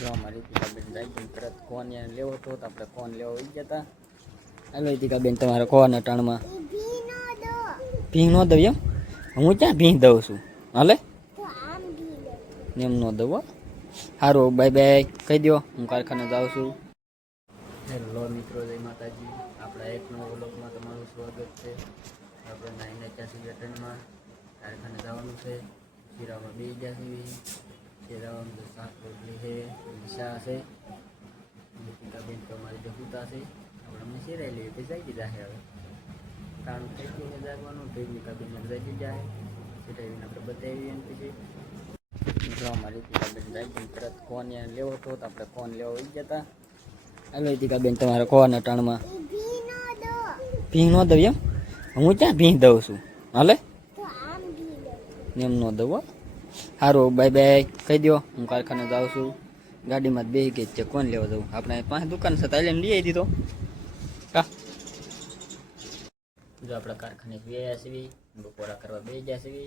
જો અમારી દીકાબેન જાય તરત કોન લેવો તો આપણે કોન લેવા આવી ગયા હતા. હાલો દીકાબેન તમારે કોન અટાણમાં ભીંગ ન દઉં એમ? હું ક્યાં ભીંગ દઉં છું? હાલે એમ ન દઉં. સારું બાય બાય કહી દો, હું કારખાને જાઉં છું. હેલો મિત્રો, જય માતાજી. આપણા એક નવા વ્લોગમાં તમારું સ્વાગત છે. આપણે 89 ટ્રેનમાં કારખાને જવાનું છે. શિરામાં બે ગયા છીએ. શિરામાં તો શાક રોટલી છે, શા છે. દીકાબેન તો અમારી જહુતા છે. આપણે અમને શિરાઈ લઈએ તો જઈ દીધા છે. હવે કારણ કે જાગવાનું તો દીકાબેન જઈ જાય શિરાવીને આપણે બતાવીએ એમ પછી જો અમારી દીકાબેન જાય તરત કોન લેવો તો આપણે કોન લેવા આવી ગયા હતા. હાલો દીકાબેન તમારે કોન અટાણમાં ભીંગ ન દઉં એમ? હું ક્યાં ભીંગ દઉં છું? હાલે એમ ન દઉં. સારું બાય બાય કહી દો, હું કારખાને જાઉં છું. ગાડીમાં જ બેસી ગઈ છે. કોણ લેવા જવું? આપણે પાસે દુકાન છે તાલે લઈ આવી દીધો. કા જો આપણે કારખાને ગયા છીએ, બપોરા કરવા બે ગયા છીએ.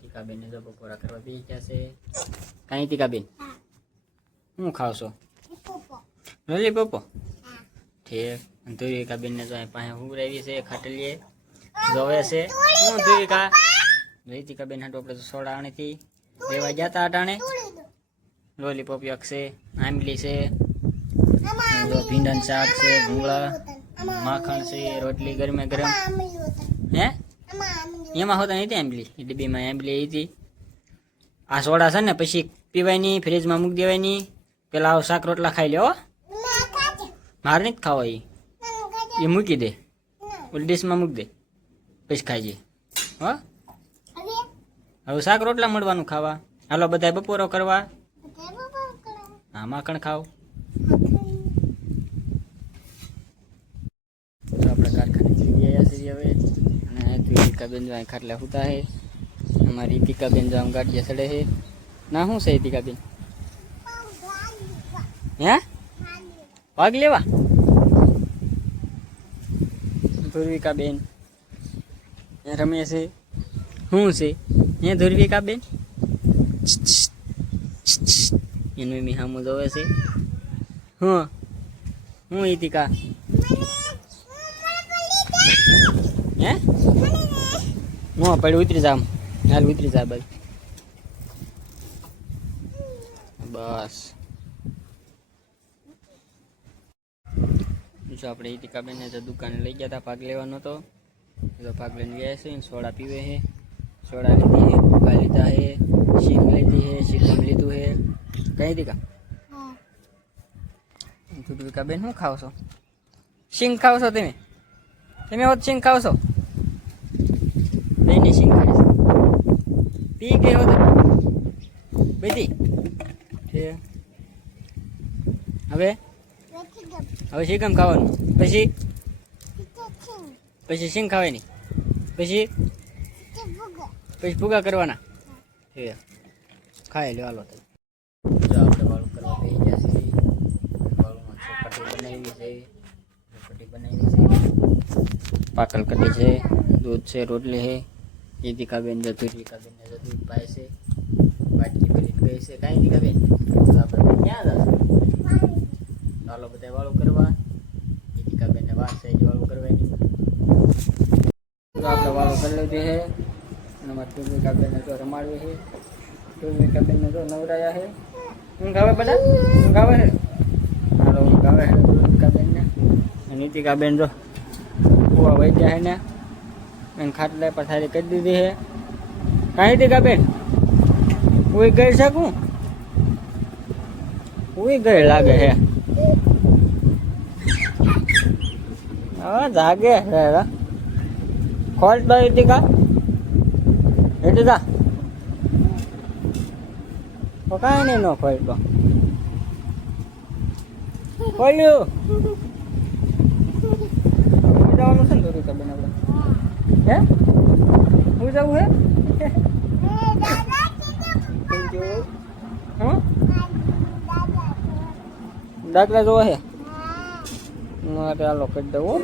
દીકાબેન જો બપોરા કરવા બે ગયા છે. કાંઈ દીકાબેન શું ખાવ છો? રોલી પપ્પો ઠીક. ધુરિકાબેન ને જો પાસે ઉભરાવી છે, ખાટલીએ જોવે છે. હું ધુરિકા રીતિકાબેન હાટુ આપણે સોડા આણીથી લેવા ગયા હતા અટાણે. લોલીપોપ એક છે, આંબલી છે, ભીંડાનું શાક છે, ભૂંગળા, માખણ છે, રોટલી ગરમે ગરમ. હે એમાં હોતા નથી આંબલી, એ ડબ્બીમાં આંબલી હતી. આ સોડા છે ને પછી પીવાયની, ફ્રીજમાં મૂકી દેવાની. પેલા આવો શાક રોટલા ખાઈ લ્યો. મારે નથી ખાવા, એ મૂકી દે, ઓલી ડીશમાં મૂકી દે પછી ખાઈજે. હો હવે શાક રોટલા મળવાનું ખાવા. હાલો બધા બપોરો કરવા. હા માખણ ખાવ. આપણે કારખાને જઈ ગયા છીએ હવે. અને દીકાબેન જો ખાટલા સુતા છે. અમારી દીકાબેન જો આમ ગાડીએ ચડે છે. ના શું છે દીકાબેન? હે ભાગ લેવા? ધુર્વિકાબેન રમે છે. શું છે એ ધુર્વિકાબેન? એનું એમ સામું જોવે છે. હું ઈતિકા હે હું પડ્યું ઉતરી જા. હાલ ઉતરી જા ભાઈ. બસ જો આપણે ઈતિકાબેનને તો દુકાને લઈ ગયા હતા ભાગ લેવાનો હતો. તો ભાગ લઈને ગયા છે. સોડા પીવે છે. સોડા લીધી છે, ભૂકા લીધા છે, શીંગ લીધી છે, શીખમ લીધું છે. કઈ દીકા ધુર્વિકાબેન શું ખાવ છો? શીંગ ખાવ છો તમે? તમે હોત શીંગ ખાવ છો? નહીં શીંગ ખાય છે. પી ગઈ હોત બધી. હવે હવે શીખમ ખાવાનું. પછી પછી શીંગ ખાવાની. પછી પછી ભૂગા કરવાના. ખાઈ લો. હાલો જો આપણે વાળું કરવા બે ગયા છીએ. વાળુમાં ચોપાટી બનાવી છે, પાકલ કટી છે, દૂધ છે, રોટલી છે. એ દીકાબેન જો ધુર્વિકાબેન ને દૂધ પાય છે, વાટકી ભરીને ગઈ છે. કાંઈ દીકાબેન આપણે ક્યાં જશું? ચાલો બધા વાળું કરવા. એ દીકાબેન ને વાર સાઈડ વાળું કરવાની. તો આપણે વાળું કરી લીધું છે. અને અમારે ધુર્વિકાબેન તો રમાડવી છે. ધુર્વિકાબેન ને તો નવરાયા છે. ઊંઘ આવે બધા? ઊંઘ આવે છે? હાલો ઊંઘ આવે છે ધુર્વિકાબેન ને. નીતિકાબેન જો કુવા વહી ગયા છે ને એને ખાટલા પથારી કરી દીધી છે. કાંઈ દીકાબેન ઉઈ ગઈ શકું? ઉઈ ગઈ લાગે છે. હવે જાગે છે. ખોલ તો દીકા એટલે જા તો કાંઈ નહીં. નો ખોલ તો ખોલ્યું. જવાનું છે ને ધુર્વિકાબેન આપણે? હે હું જવું હે? દાખલા જોવા હે? માટે હાલો કરી દઉં.